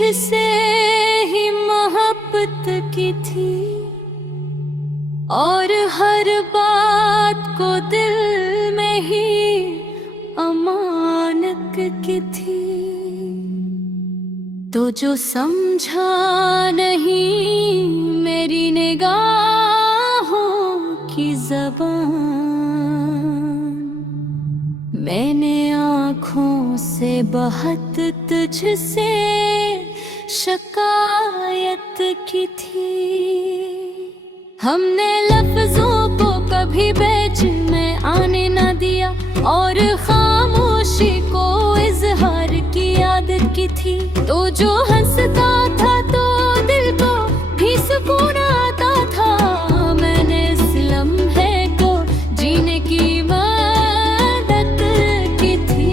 तुझसे ही मोहब्बत की थी और हर बात को दिल में ही अमानत की थी। तो जो समझा नहीं मेरी निगाहों की ज़बान, मैंने आँखों से बहुत तुझसे शिकायत की थी। हमने लफ्जों को कभी बीच में आने न दिया और खामोशी को इजहार की आदत की थी। तो जो हंसता था तो दिल को भी सुकून आता था। मैंने इस लम्हे को जीने की मदद की थी।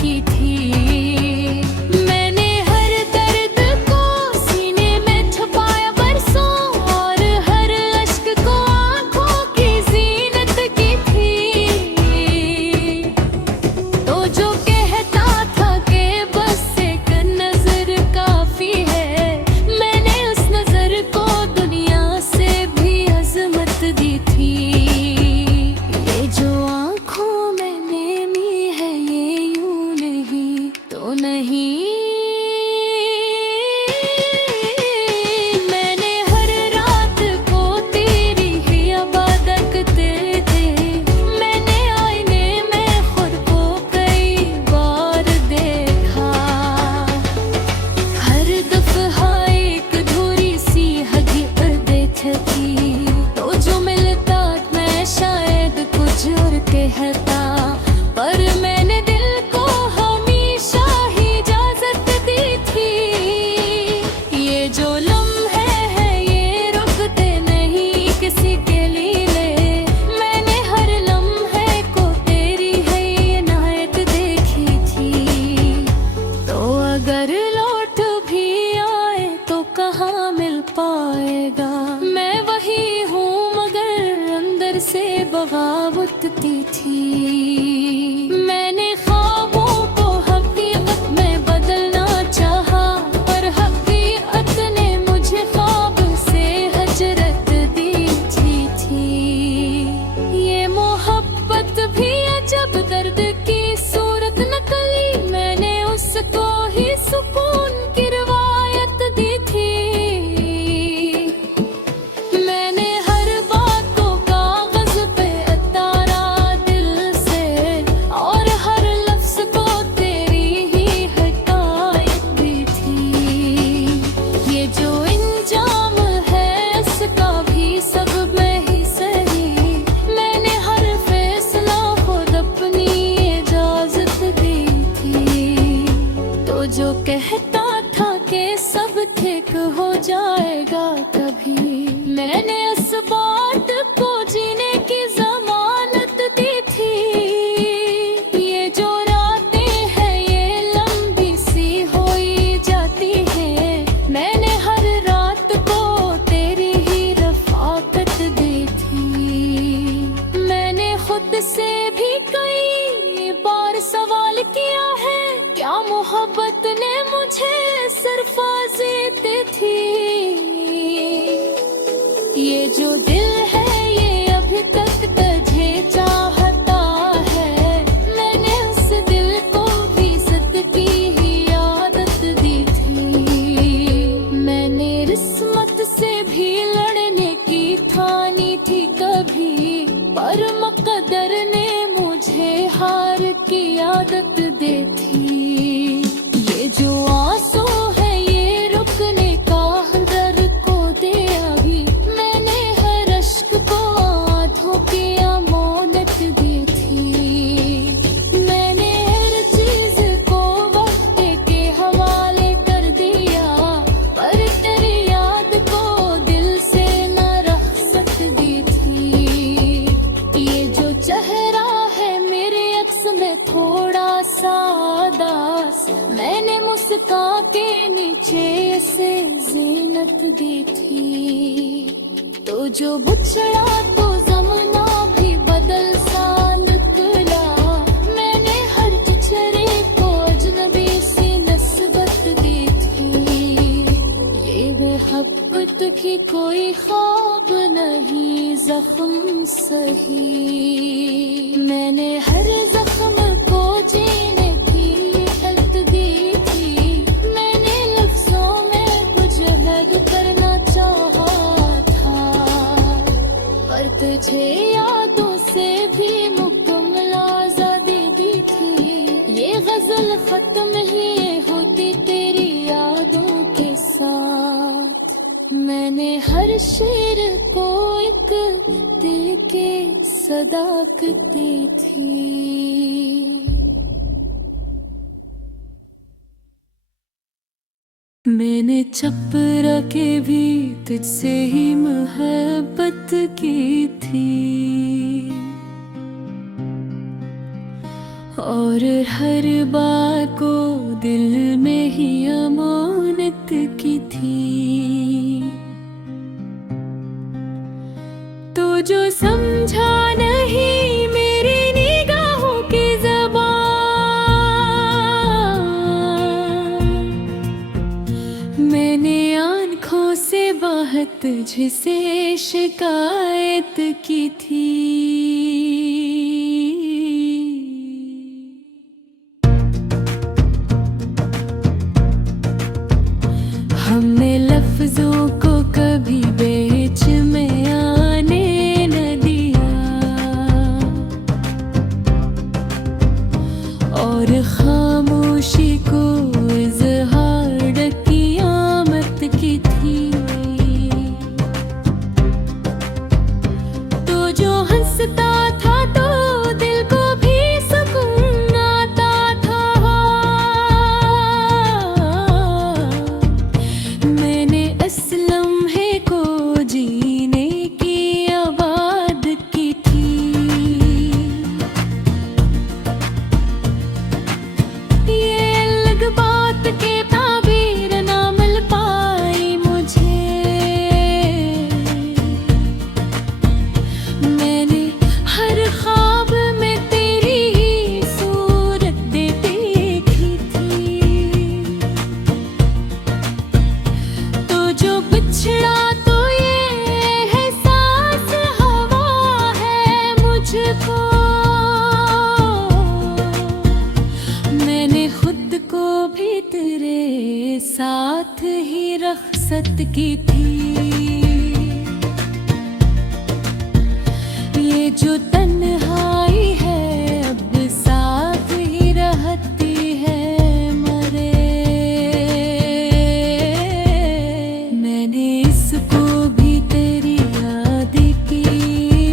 की थी मैंने हर दर्द को सीने में छुपाया बरसों और हर अश्क को आंखों की जीनत की थी। तो जो कहता था कि बस एक नजर काफी है, मैंने उस नजर को दुनिया से भी अजमत दी थी। ये जो आंखों मैंने ली है ये यूं नहीं तो नहीं। मैंने हर रात को तेरी ही इबादत करते थे। मैंने आईने में खुद को कई बार देखा। हर दफा एक अधूरी सी हकीकत थी। तो जो मिलता मैं शायद कुछ और कहता, पर मैंने दिल को हमेशा ही इजाजत दी थी। ये जो लम्हे हैं ये रुकते नहीं किसी के लिए। मैंने हर लम्हे को तेरी है इनायत देखी थी। तो अगर लौट भी आए तो कहाँ मिल पाएगा। मैं वही हूँ मगर अंदर से बगावती थी। मैंने ख्वाबों को हकीकत में बदलना चाहा, पर हकीकत ने मुझे ख्वाब से हजरत दी थी। ये मोहब्बत भी अजब दर्द की सूरत नकली, मैंने उसको ही सुकून की रिवायत दी थी। मैंने हर बात को कागज पे उतारा दिल से और हर लफ्ज को तेरी ही हिकायत दी थी। ये जो इंजाम है इसका भी सब मैं ही सही। मैंने हर फैसला खुद अपनी इजाजत दी थी। तो जो कहता था कि सब ठीक हो जाएगा कभी, मैंने उस बात को जीने की जमानत दी थी। ये जो रातें हैं ये लंबी सी होई जाती हैं, मैंने हर रात को तेरी ही रफाकत दी थी। मैंने खुद से भी कई बार सवाल किया है, क्या मोहब्बत ने मुझे सरफराज़ी दी थी। ये जो दिल है ये अभी तक तुझे चाहता है। मैंने उस दिल को भी सदकी ही आदत दी थी। मैंने किस्मत से भी लड़ने की था मानी थी कभी, पर मुकद्दर ने मुझे हार की आदत दी थी। ये जो आंसू है ये रुकने का डर को दे अभी, मैंने हर अश्क को आंखों की अमानत दी थी। मैंने हर चीज को वक्त के हवाले कर दिया, पर तेरी याद को दिल से न रख दी थी। ये जो चेहरा है मेरे अक्स में थोड़ा सा उदास, मैंने मुस्कान के नीचे से जीनत दी थी। तो जो बुछड़ा तो ज़माना भी बदल सा निकला, मैंने हर चेहरे को अजनबी सी नस्बत दी थी। ये मोहब्बत की कोई ख्वाब नहीं, जख्म सही। मैंने हर जख्म को जीने की हद दी थी, मैंने लफ्जों में कुछ हद करना चाहा था, पर तुझे यादों से भी मुकम्मल आजादी दी थी। ये गजल खत्म ही होती तेरी यादों के साथ, मैंने हर शेर को एक दिल के सदाकत दी थी। मैंने चपरा के भी तुझसे ही मोहब्बत की थी, और हर बात को दिल में ही अमानत की थी। तो जो समझा नहीं मेरी निगाहों की ज़बान, मैंने आँखों से बात तुझसे शिकायत की थी। हमने लफ्जों को कभी बीच में आने न दिया, और खामोशी को इज़हार क़यामत की थी। तो जो हंसता था तो दिल को भी सुकून आता था, मैंने इस लम्हे को जीने की आबाद की थी। ये अलग बात के ताबीर ना मिल पाई मुझे, मैंने हर ख्वाब में तेरी ही सूरत देखी थी। तो जो बिछड़ा तो ये एहसास हवा है मुझको, मैंने खुद को भी तेरे साथ ही रख्सत की थी। ये जो तन्हाई है अब साथ ही रहती है मरे, मैंने इसको भी तेरी याद की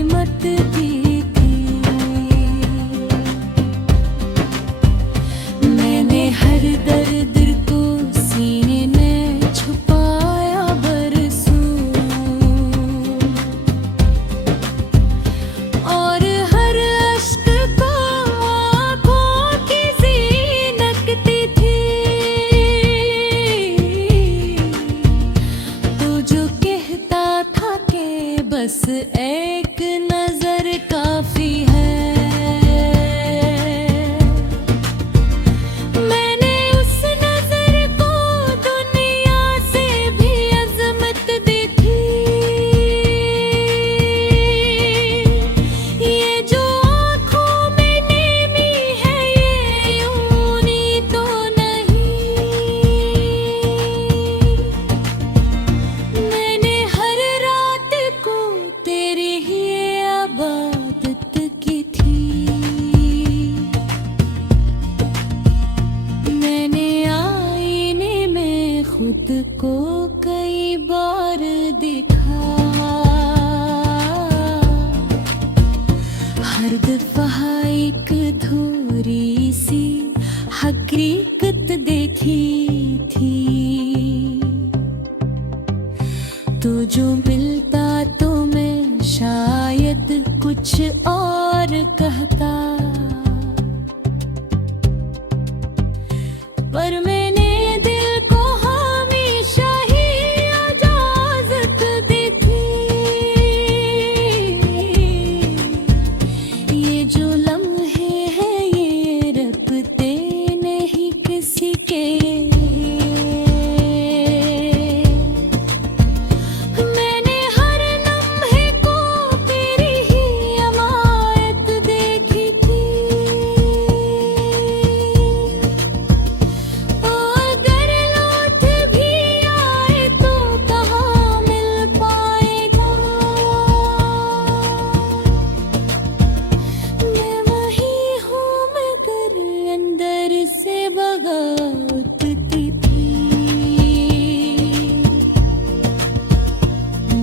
मत दी थी। मैंने हर दर्द को सीने में छुपाया बरसों, और हर अश्क को आँखों की ज़ीनत दी थी। तो जो कहता था कि बस एक नजर काफी है, मैंने उस नजर को दुनिया से भी अजमत दी थी। ये जो आँखों में नेमी है ये यूनी तो नहीं, मैंने हर रात को तेरे कुछ और कहता, पर मैंने दिल को हमेशा ही इजाजत दी थी। ये जो लम्हे हैं ये रखते नहीं किसी के, मैंने हर लम्हे को तेरी ही अमायत देखी थी। अगर लौट भी आए तो कहाँ मिल पाएगा, मैं वही हूँ मगर अंदर से बगावती थी।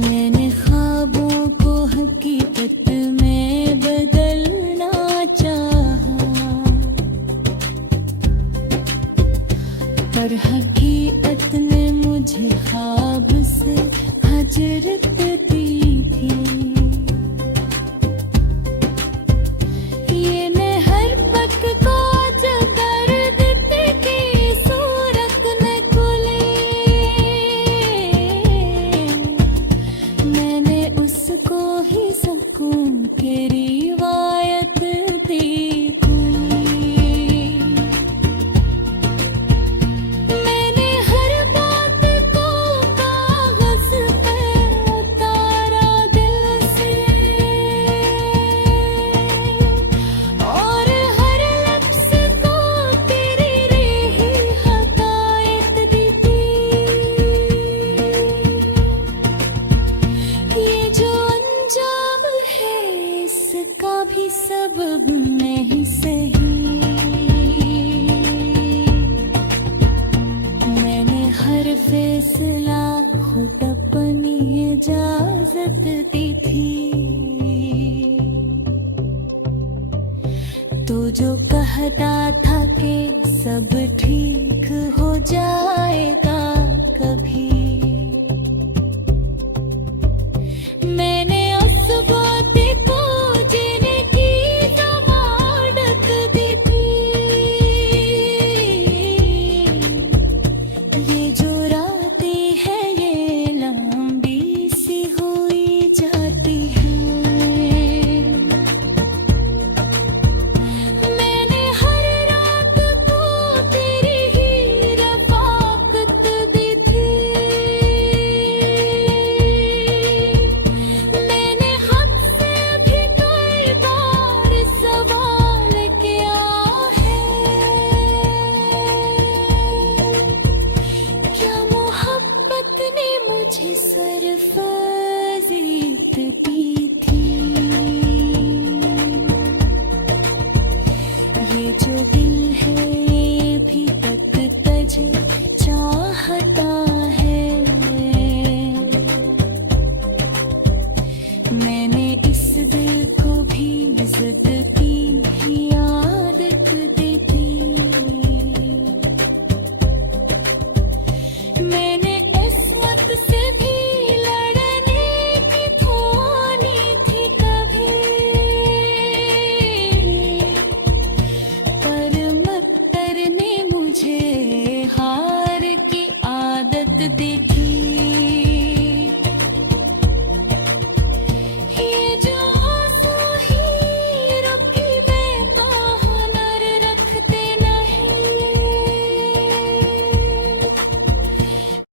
मैंने ख्वाबों को हकीकत में बदलना चाहा, पर हकीकत ने मुझे ख्वाब से हजरत दी थी। ये मैं हर पक को जकर देते की सूरत न खुली, मैंने उसको ही सकून की रिवायत दी खुली। मैंने हर बात को कागज पे उतारा दिल से, और हर लफ्ज़ को तेरी रही हकायत दी थी। ये जो अंजाम है इसका भी सबब नहीं सही, मैंने हर फैसला खुद अपनी इजाजत दी थी। तो जो कहता था कि सब ठीक हो जाएगा,